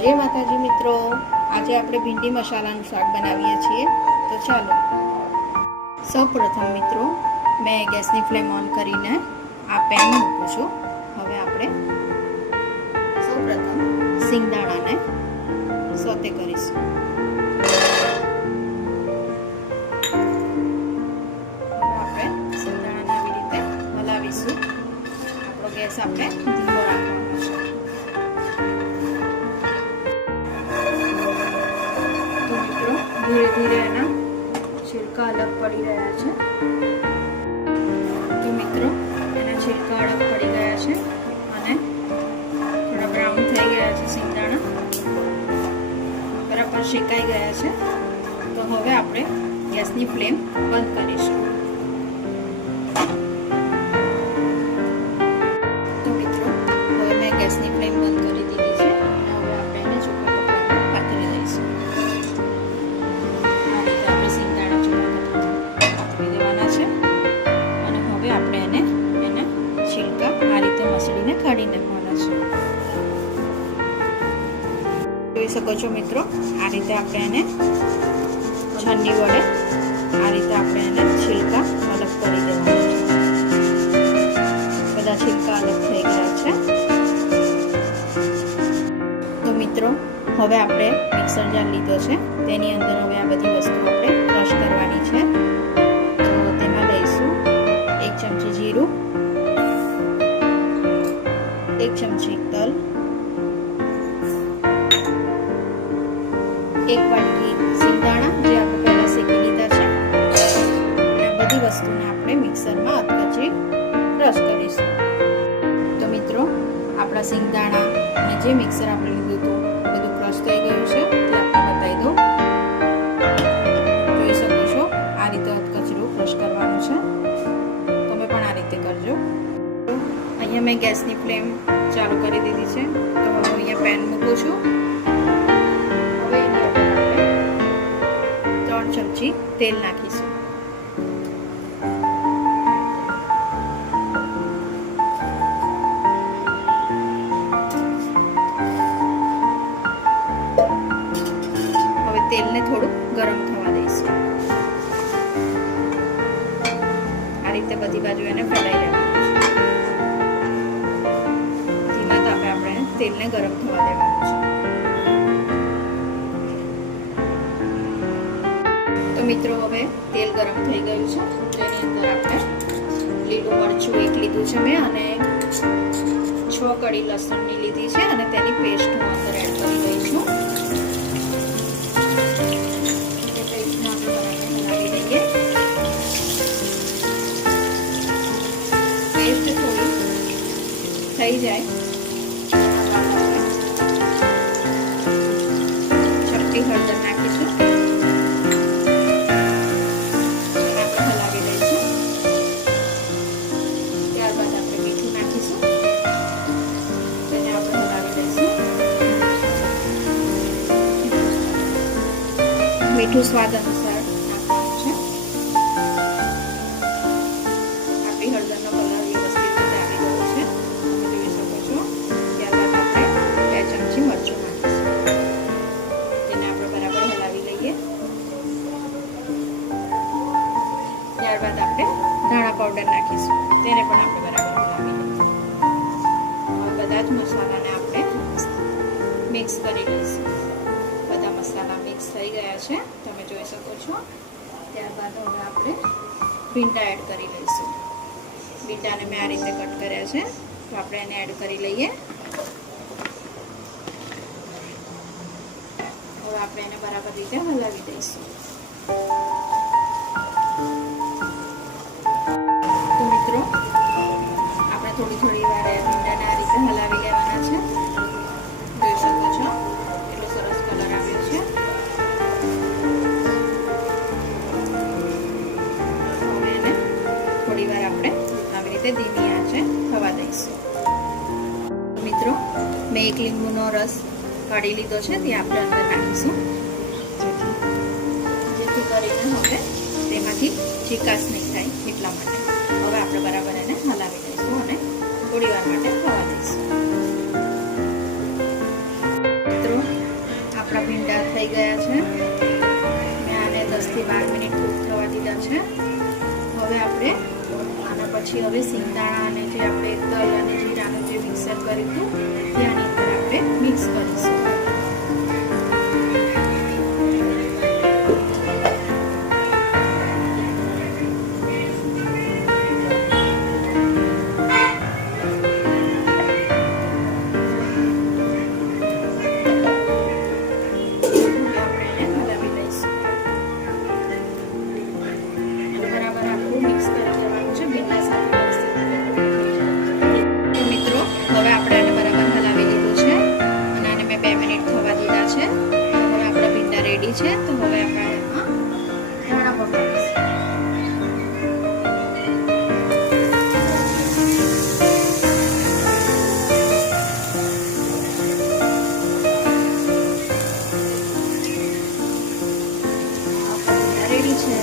જય માતાજી મિત્રો, આજે આપણે ભીંડી મસાલાનું શાક બનાવીએ છીએ. તો ચાલો. સૌપ્રથમ મિત્રો મેં ગેસની ફ્લેમ ઓન કરીને આ પેન મૂકું છું. હવે આપણે સૌપ્રથમ સિંગદાણાને સોતે કરીશું. આપણે સિંગદાણાને આવી રીતે હલાવીશું. આપણો ગેસ આપણે ધીમો રાખવાનો છે. ધીરે ધીરે એના છિલકા અલગ પડી રહ્યા છે. તો મિત્રો એના છિલકા અલગ પડી ગયા છે અને થોડા બ્રાઉન થઈ ગયા છે. સિંગદાણા બરાબર શેકાઈ ગયા છે. તો હવે આપણે ગેસની ફ્લેમ બંધ કરીશું. તો મિત્રો હવે મેં ગેસની ફ્લેમ બંધ કરી દીધી છે અને હવે આપણે એને ચોખ્ખા કપડામાં પાથરી દઈશું. કાઢીને નાખવાના છે. જોઈ શકો છો મિત્રો, આ રીતે આપણે એને છન્ની વડે આ રીતે આપણે એને છિલકા અલગ કરી દેવાના છે. બધા છિલકા અલગ થઈ ગયા છે. તો મિત્રો હવે આપણે મિક્સર જાર લીધો છે, તેની અંદર હવે આ બધી વસ્તુ આપણે ક્રશ કરવાની છે. તો તેમાં લઈશું 1 ચમચી જીરું, 1 ચમચી તલ, 1 વાટકી સિંગદાણા જે આપણે પહેલા શેકી લીધા છે. અને બધી વસ્તુને આપણે મિક્સરમાં અધકચરી ક્રશ કરીશું. તો મિત્રો આપણા સિંગદાણા અને જે મિક્સર આપણે લીધું હતું બધું ક્રશ થઈ ગયું છે. તે આપણે બતાવી દઉં. જોઈ શકો છો, આ રીતે અધકચરું ક્રશ કરવાનું છે. તમે પણ આ રીતે કરજો. અહીંયા મેં ગેસની ફ્લેમ ચાલુ કરી દીધી છે. તો હવે અહીંયા પેન મૂકું છું. હવે એની અંદર આપણે 3 ચમચી તેલ નાખીશું. હવે તેલને થોડું ગરમ થવા દઈશું. આ રીતે બધી બાજુ એને ફેલાઈ લેવાનું. તેલને ગરમ થવા દેવાનું છે. તો મિત્રો હવે તેલ ગરમ થઈ ગયું છે. તેની અંદર આપણે લીલું મરચું 1 લીધું છે મેં અને 6 કળી લસણની લીધી છે અને તેની પેસ્ટ હું અંદર એડ કરી દઈશું. એ પેસ્ટને આપણે બનાવી દઈએ. પેસ્ટ થોડી થઈ જાય હળદર નાખીશું. આપણે હલાવી લઈશું. ત્યારબાદ આપણે મીઠું નાખીશું. તેને આપણે હલાવી લઈશું. મીઠું સ્વાદ અનુસાર નાખવાનું છે. આપણી હળદરનો કલર વ્યવસ્થિત રીતે આવી ગયો છે. તમે જોઈ શકો છો. ત્યારબાદ આપણે 2 ચમચી મરચું નાખીશું. ત્યારબાદ આપણે ધાણા પાવડર નાખીશું. તેને પણ આપણે બરાબર હલાવી લઈશું. બધા જ મસાલાને આપણે મિક્સ કરી લઈશું. બધા મસાલા મિક્સ થઈ ગયા છે, તમે જોઈ શકો છો. ત્યારબાદ હવે આપણે ભીંડા એડ કરી લઈશું. ભીંડાને મેં આ રીતે કટ કર્યા છે, તો આપણે એને એડ કરી લઈએ. હવે આપણે એને બરાબર રીતે હલાવી દઈશું. આપણે થોડી વાર ભીંડાને આ રીતે હલાવી લેવાના છે. જોઈ શકો છો કેટલો સરસ કલર આવ્યો છે. હવે એને થોડી વાર આપણે આવી રીતે ધીમી આંચે થવા દઈશું. મિત્રો મેં 1 લીંબુનો રસ કાઢી લીધો છે, તે આપણે અંદર નાખીશું. જેથી કરીને હવે તેમાંથી ચીકાશ નહીં થાય એટલા માટે. હવે આપણે બરાબર એને હલાવી દઈશું અને થોડી વાર માટે થવા દઈશું. મિત્રો થઈ ગયા છે. મેં આને 10 થી 12 મિનિટ કૂક થવા દીધા છે. હવે આપણે આના પછી હવે સિંગદાણા અને જે આપણે તલ અને જીરાનું જે મિક્સર કર્યું હતું ત્યાંની અંદર આપણે મિક્સ કરીશું. છે તો હવે આપણે ધાણા પકાવીશું. રેડી છે.